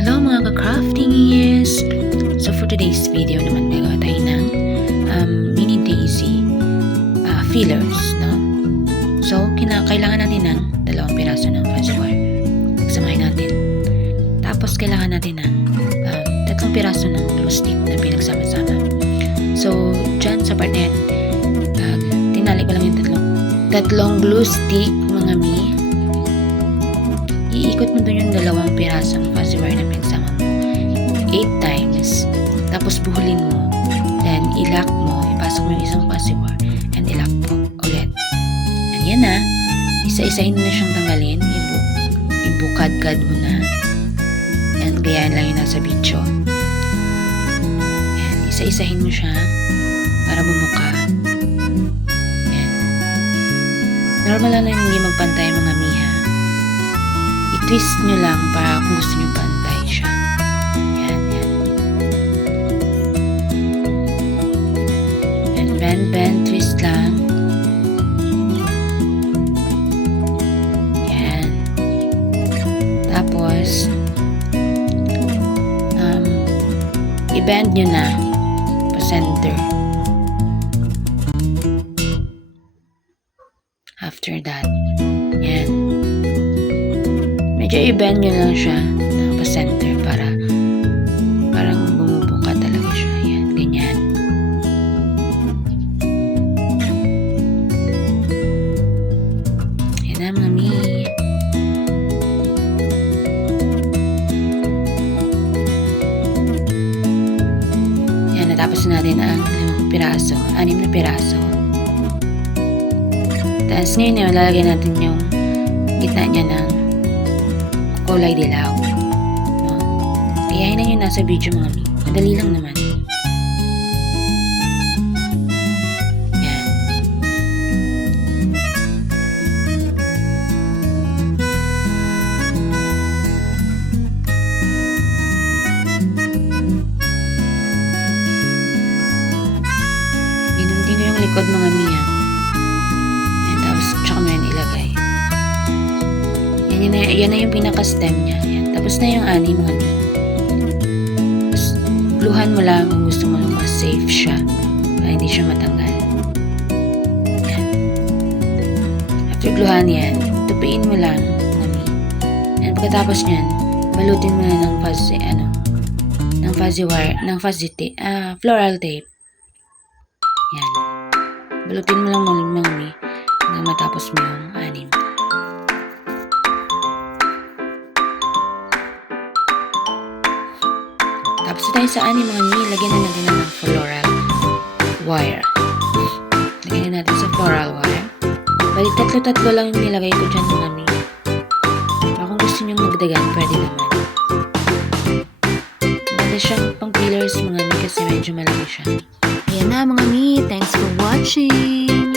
Hello mga ka-craftingies! So for today's video naman gagawa tayo ng mini daisy fillers, no? So kailangan natin ng 2 piraso ng fuzzy wire. Pagsamahin natin. Tapos kailangan natin ng 3 piraso ng glue stick na pinagsama-sama. So dyan sa part na yan, tinali ko lang yung tatlong glue stick mga mi. Iikot mo dun yung 2 pirasong fuzzy wire na pinagsama mo 8 times. Tapos buhulin mo. Then, i-lock mo. Ipasok mo yung isang fuzzy wire. And i-lock mo ulit. And yan na. Isa-isahin mo na siyang tanggalin. Ibukad-kad mo na. And gayahin lang yung nasa video. And isa-isahin mo siya para bumuka. And normal lang na hindi magpantay mga miha. I-twist nyo lang para kung gusto nyo pantay siya. Yan, yan. And bend, twist lang. Yan. Tapos, i-bend nyo na pa center. After that, yan. Medyo i-bend nyo lang siya pa-center para parang bumubuka talaga siya. Yan, ganyan. Yan na mga mi. Yan, natapos natin ang 6 na piraso. Tapos ngayon lalagay natin yung gitna niya ng kulay dilaw. No? Kaya yun yung nasa video mga mi. Madali lang naman. Yan. Ginunti ko yung likod mga mi. Yan. Tapos tsaka mo yan ilagay. Yan na yung pinaka-stem niya. Yan. Tapos na yung 6 mga mi. Tapos, gluhan mo lang kung gusto mo lang mas safe siya para hindi siya matanggal. Yan. After gluhan yan, tupiin mo lang mga mi. And pagkatapos nyan, balutin mo na ng fuzzy tape, floral tape. Yan. Balutin mo lang mga mi hanggang matapos mo yung 6. Tapos tayo sa 6 mga mi, lagyan na natin ng floral wire. Lagyan na natin sa floral wire. Bali, 3 lang yung nilagay ko dyan mga mi. Pero kung gusto nyo magdagan, pwede naman. Maganda siyang pang pillars mga mi kasi medyo malaki siya. Ayan na mga mi, thanks for watching!